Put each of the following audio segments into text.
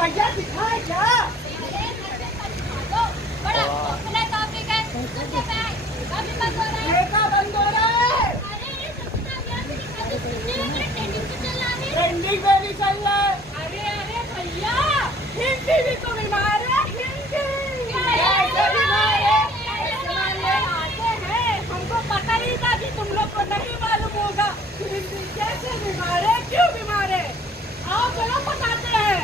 भैया दिखाए क्या? बड़ा पॉपुलर टॉपिक है। सुनते पे अभी बंद हो रहा है। देखा बंद हो रहा है। अरे सपना यार मेरी बात सुनने में ट्रेंडिंग पे चल रहा है। ट्रेंडिंग पे भी चल रहा है। अरे भैया हिंदी भी तो बीमार है। हिंदी कैसे बीमार है? आते हैं, हमको पता ही था कि तुम लोग को नहीं मालूम होगा कि हिंदी कैसे बीमार है, क्यों बीमार है। आओ चलो बताते हैं।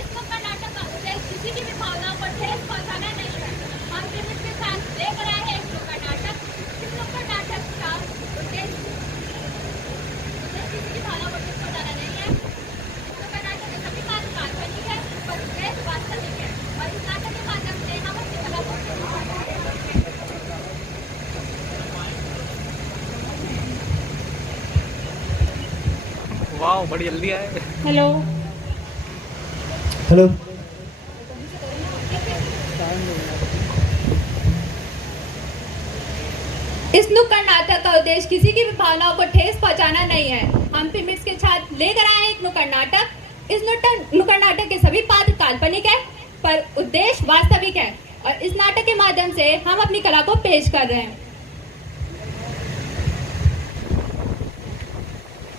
इसको कर्नाटक का उद्देश्य किसी की भी भावनाओं को ठेस पहुंचाना नहीं है। हम प्रेमित के साथ लेकर आए हैं इसको कर्नाटक। इसको कर्नाटक का उद्देश्य किसी की भावनाओं को ठेस पहुंचाना नहीं है। इसको कर्नाटक के सभी बात काल्पनिक है पर उद्देश्य वास्तविक है और इस नाटक के माध्यम से हम अपनी कला को वाह बड़ी जल्दी आए। Hello hello. इस नुक्कड़ नाटक का उद्देश्य किसी की भी भावनाओं को ठेस पहुंचाना नहीं है। हम फिल्मिक्स के साथ लेकर आए हैं एक नुक्कड़ नाटक। इस नुक्कड़ नाटक के सभी पात्र काल्पनिक है पर उद्देश्य वास्तविक है और इस नाटक के माध्यम से हम अपनी कला को पेश कर रहे हैं।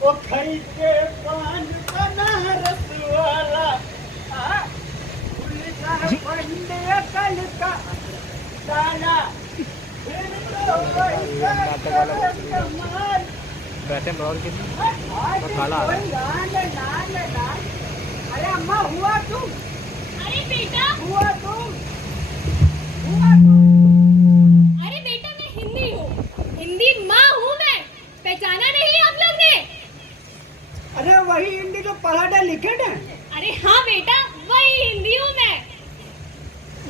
वो खई के पान बनारस वाला उल्टा पंडे कल का साला फिर तो कमाल बैठे और कितनी आज काला आ रहा है। लाल अरे अम्मा हुआ तुम अरे बेटा अरे बेटा मैं हिंदी हूँ, हिंदी माँ हूँ मैं। पहचाना नहीं आप लोग ने? अरे वही हिंदी जो पढ़ा था लिखे थे। अरे हाँ बेटा वही हिंदी हूँ मैं।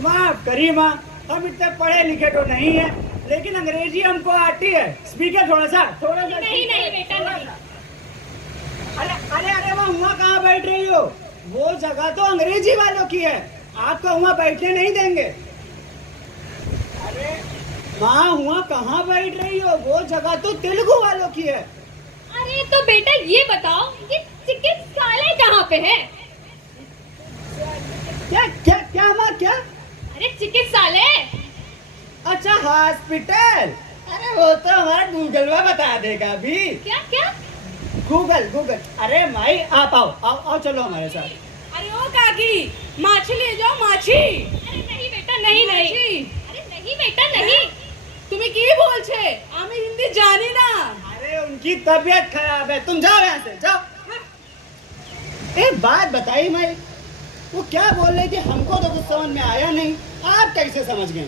माफ करिए माँ, हम इतने पढ़े लिखे तो नहीं है लेकिन अंग्रेजी हमको आती है। स्पीकर थोड़ा सा नहीं बेटा नहीं। अरे अरे अरे वहाँ हुआ कहाँ बैठ रही हो? वो जगह तो अंग्रेजी वालों की है, आपको वहाँ बैठने नहीं देंगे। अरे वहाँ हुआ कहाँ बैठ रही हो? वो जगह तो तेलुगु वालों की है। अरे तो बेटा ये बताओ ये चिकित्सालय कहाँ पे है? क्या क्या क्या माँ क्या? अरे चिकित्सालय। अच्छा हॉस्पिटल। अरे वो तो हमारा गूगल में बता देगा अभी। क्या क्या? गूगल। अरे माई आप आओ चलो हमारे साथ। अरे ओ काकी माछी ले जाओ माछी। अरे नहीं बेटा नहीं। अरे नहीं बेटा नहीं। তুমি কি বলছে? আমি হিন্দি জানি না। अरे उनकी तबीयत खराब है, तुम जाओ यहाँ से जाओ। एक बात बताइए माई, वो क्या बोल रही थी? हमको तो कुछ समझ में आया नहीं, आप कैसे समझ गए?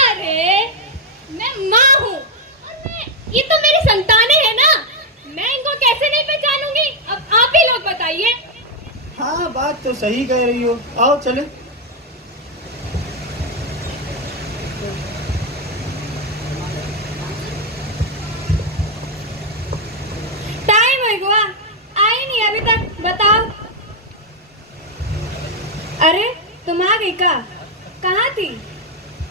अरे मैं माँ हूँ और ये तो मेरी संतानें है ना, मैं इनको कैसे नहीं पहचानूंगी? अब आप ही लोग बताइए। हाँ बात तो सही कह रही हो, आओ चले। टाइम हो गया, आई नहीं अभी तक, बताओ। अरे तुम आ गई का? कहाँ थी?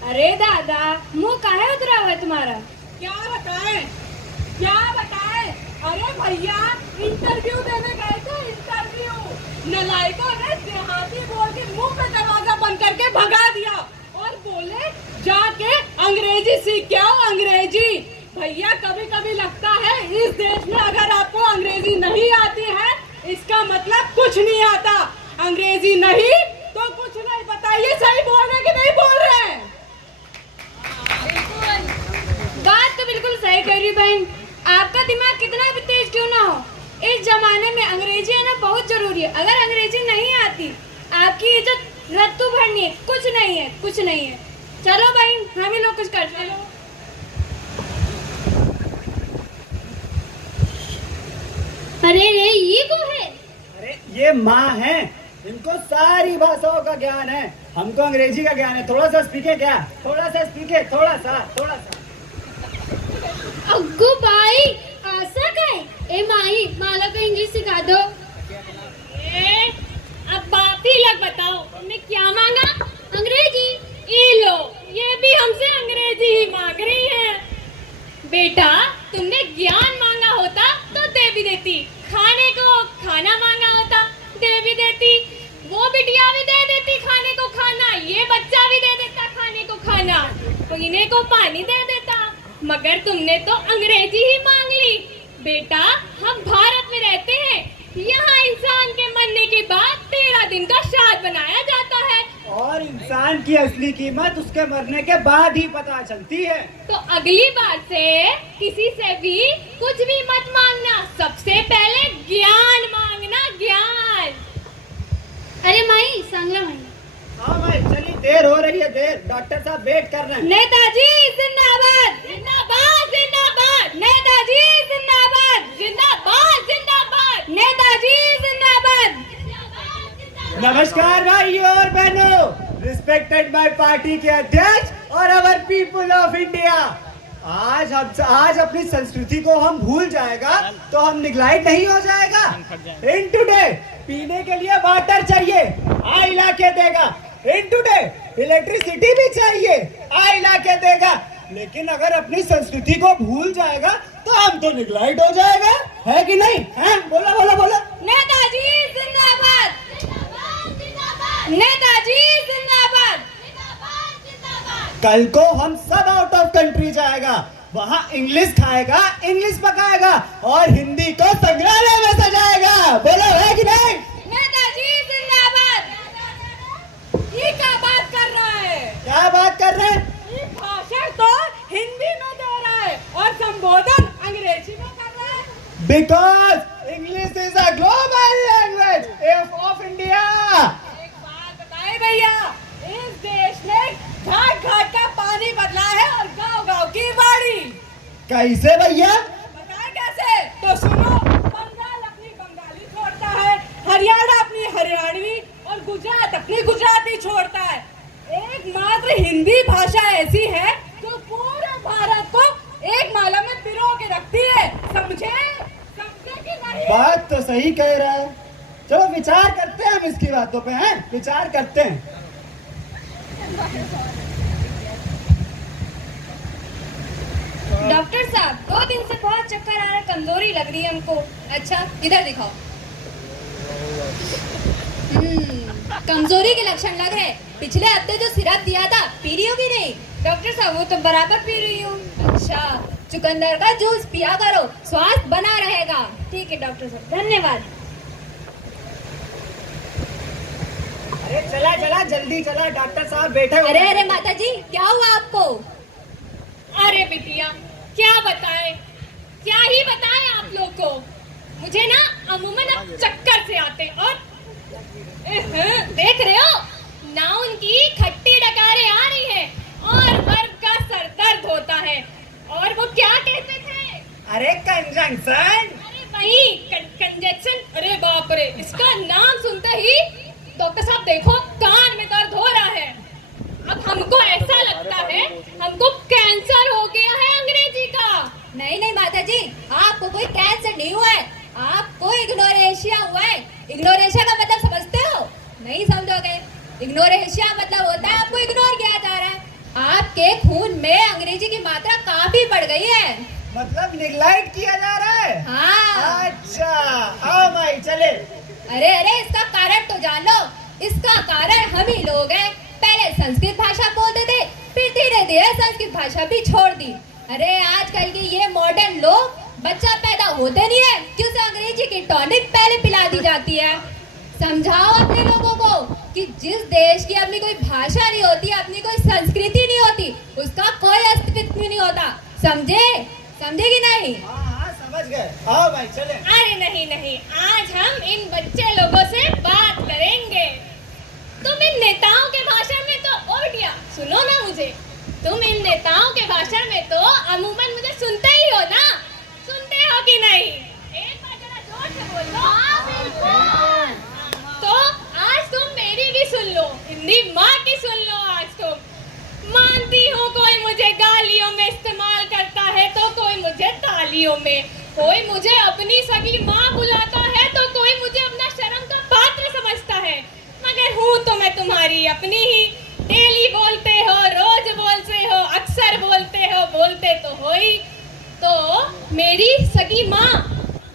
अरे दादा मुंह काहे उतरा हुआ है तुम्हारा? क्या बताएं? अरे भैया इंटरव्यू देने गए थे, इंटरव्यू। नलायकों ने देहाती बोल के मुंह पे दरवाजा बंद करके भगा दिया और बोले जाके अंग्रेजी सीख के आओ अंग्रेजी। भैया कभी कभी लगता है इस देश में अगर आपको अंग्रेजी नहीं आती है इसका मतलब कुछ नहीं आता। अंग्रेजी नहीं तो कुछ नहीं। बताइए सही बोल रहे कि नहीं बोल रहे हैं? बात तो बिल्कुल सही कह रही बहन। आपका दिमाग कितना भी तेज क्यों ना हो, इस जमाने में अंग्रेजी आना बहुत जरूरी है। अगर अंग्रेजी नहीं आती आपकी इज्जत रत्तू भरनी है। कुछ नहीं है। चलो बहन हम ही लोग कुछ करते हैं। अरे रे ये कौन है? अरे ये माँ है, इनको सारी भाषाओं का ज्ञान है, हमको अंग्रेजी का ज्ञान है। थोड़ा सा स्पीके क्या? थोड़ा सा। अग्गू भाई आशा का है। ए माई माला को इंग्लिश सिखा दो। अब बात ही लग बताओ तुमने क्या मांगा? अंग्रेजी। ये लो ये भी हमसे अंग्रेजी ही मांग रही है। हमने तो अंग्रेजी ही मांग ली। बेटा, हम भारत में रहते हैं, यहाँ इंसान के मरने के बाद 13 दिन का श्राद्ध बनाया जाता है। और इंसान की असली कीमत उसके मरने के बाद ही पता चलती है। तो अगली बार से किसी से भी कुछ भी मत मांगना, सबसे पहले ज्ञान मांगना, ज्ञान। अरे माई सांगला माई। हाँ भाई चलिए, देर हो रही है, देर। डॉक्टर साहब वेट कर रहे हैं। नेताजी जिंदाबाद, जिंदाबाद जिंदाबाद, नेताजी जिंदाबाद, जिंदाबाद जिंदाबाद, नेताजी जिंदाबाद। नमस्कार भाइयों और बहनों, रिस्पेक्टेड बाय पार्टी के अध्यक्ष और अवर पीपल ऑफ इंडिया। आज अपनी संस्कृति को हम भूल जाएगा तो हम निग्लाइट नहीं हो जाएगा। इन टुडे पीने के लिए वाटर चाहिए, आई ला के देगा। इन टुडे इलेक्ट्रिसिटी भी चाहिए, आई ला के देगा। लेकिन अगर अपनी संस्कृति को भूल जाएगा तो हम तो निग्लाइट हो जाएगा, है कि नहीं? हैं? बोलो बोलो बोलो। नेताजी जिंदाबाद, नेताजी जिंदाबाद। कल को हम सब आउट ऑफ कंट्री जाएगा, वहाँ इंग्लिश खाएगा, इंग्लिश पकाएगा और हिंदी को संग्रहालय में सजाएगा। बोलो, है कि नहीं? नेताजी जिंदाबाद। ये क्या बात कर रहा है? क्या बात कर रहे हैं? ये भाषण तो हिंदी में दे रहा है और संबोधन अंग्रेजी में कर रहा है। Because English is a global language of India. एक बात बताए भैया, इस देश में घाट घाट का पानी बदला है और गांव गांव की बाड़ी। कैसे भैया? बताए कैसे? तो सुनो, बंगाल अपनी बंगाली छोड़ता है, हरियाणा अपनी हरियाणवी और गुजरात अपनी गुजराती छोड़ता है। एकमात्र हिंदी भाषा ऐसी है जो पूरे भारत को एक माला में पिरो के रखती है। समझे? समझे कि नहीं? बात तो सही कह रहा है। चलो विचार करते हैं हम इसकी बातों पे, हैं? विचार करते हैं। डॉक्टर साहब, 2 दिन से बहुत चक्कर आ रहा है, कमजोरी लग रही है हमको। अच्छा, इधर दिखाओ। कमजोरी के लक्षण लग रहे। पिछले हफ्ते जो सिरप दिया था पी रही हो कि नहीं? डॉक्टर साहब, वो तो बराबर पी रही हूँ। अच्छा, चुकंदर का जूस पिया करो, स्वास्थ्य बना रहेगा। ठीक है डॉक्टर साहब, धन्यवाद। अरे चला चला, जल्दी चला, डॉक्टर साहब बैठे हुए अरे हैं। अरे माता जी, क्या हुआ आपको? अरे बिटिया, क्या बताएं, क्या ही बताएं आप लोग को। मुझे ना अमूमन अब चक्कर से आते और देख रहे हो ना, उनकी खट्टी डकारें आ रही है और वर्ग का सर दर्द होता है। और वो क्या कहते थे? अरे कंजंक्शन। अरे वही कंजेक्शन। अरे बाप रे, इसका नाम सुनते ही डॉक्टर साहब देखो कान में दर्द हो रहा है। अब हमको ऐसा लगता है हमको कैंसर हो गया है अंग्रेजी का। नहीं नहीं माता जी, आपको कोई कैंसर नहीं हुआ है, आपको इग्नोरेशिया हुआ है। इग्नोरेशिया का मतलब समझते हो? नहीं समझोगे। इग्नोरेशिया मतलब होता है आपको इग्नोर किया जा रहा है। आपके खून में अंग्रेजी की मात्रा काफी बढ़ गई है। मतलब निग्लाइट किया जा रहा है? हाँ। अच्छा, आओ भाई चले। अरे अरे, इसका कारण तो जान लो। इसका कारण हम ही लोग हैं। पहले संस्कृत भाषा बोलते थे, फिर धीरे धीरे संस्कृत भाषा भी छोड़ दी। अरे आजकल के ये मॉडर्न लोग, बच्चा पैदा होते नहीं है कि उसे अंग्रेजी की टॉनिक पहले पिला दी जाती है। समझाओ अपने लोगों को कि जिस देश की अपनी कोई भाषा नहीं होती, अपनी कोई संस्कृति नहीं होती, उसका कोई अस्तित्व नहीं होता। समझे? समझे कि नहीं? हाँ हाँ समझ गए, आओ भाई चले। अरे नहीं नहीं, आज हम इन बच्चे लोगों से बात करेंगे। तुम इन नेताओं के भाषण में तो ओ बिटिया सुनो ना मुझे, तुम इन नेताओं के भाषण में तो अमूमन मुझे सुनते ही हो ना, सुनते हो कि नहीं? एक बार जरा जोर से बोलो। हाँ बिल्कुल। तो आज तुम मेरी भी सुन लो, हिंदी माँ की सुन लो। आज तुम मानती हो कोई मुझे गालियों में इस्तेमाल करता है तो कोई मुझे तालियों में, कोई मुझे अपनी सगी माँ बुलाता है तो कोई मुझे अपना शर्म का पात्र समझता है, मगर हूँ तो मैं तुम्हारी अपनी ही। डेली बोलते हो, रोज बोलते हो, अक्सर बोलते हो, बोलते तो हो ही। तो मेरी सगी माँ,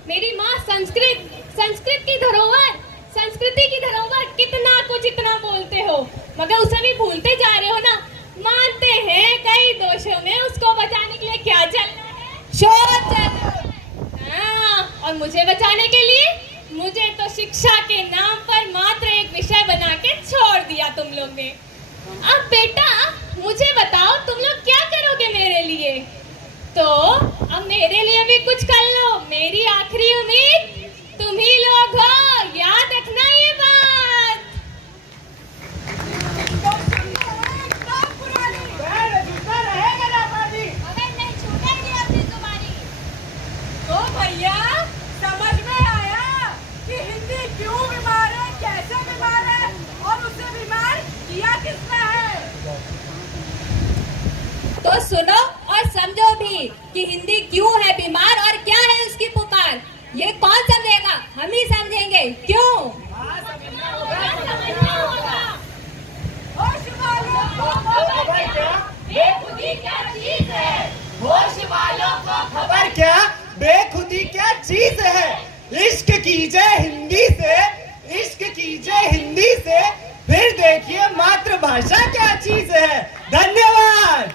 मेरी माँ संस्कृत की धरोहर, संस्कृति की धरोहर, कितना कुछ इतना बोलते हो मगर उसे भी भूलते जा रहे हो ना। मानते हैं कई दोषों में उसको बचाने के लिए क्या चलना है? शोध जरूर। हाँ, और मुझे बचाने के लिए मुझे तो शिक्षा के नाम पर मात्र एक विषय बना के छोड़ दिया तुम लोग ने। अब बेटा मुझे बताओ तुम लोग क्या करोगे मेरे लिए? तो अब मेरे लिए भी कुछ कर लो। मेरी आखिरी उम्मीद तुम ही लोग हो, याद रखना ये बात। अगर नहीं छूटेगी अपनी तुम्हारी। तो भैया समझ में आया कि हिंदी क्यों बीमार है, कैसे बीमार है और उसे बीमार किया किसने है। तो सुनो और समझो भी कि हिंदी क्यों है बीमार और क्या है उसकी पुकार। ये कौन समझेगा? हम ही समझेंगे। क्यों? होश वालों को खबर क्या, बेखुदी क्या चीज है। होश वालों को खबर क्या, बेखुदी क्या चीज है। इश्क कीजिए हिंदी से, इश्क कीजिए हिंदी से, फिर देखिए मातृभाषा क्या चीज है। धन्यवाद।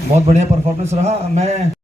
बहुत बढ़िया परफॉर्मेंस रहा। मैं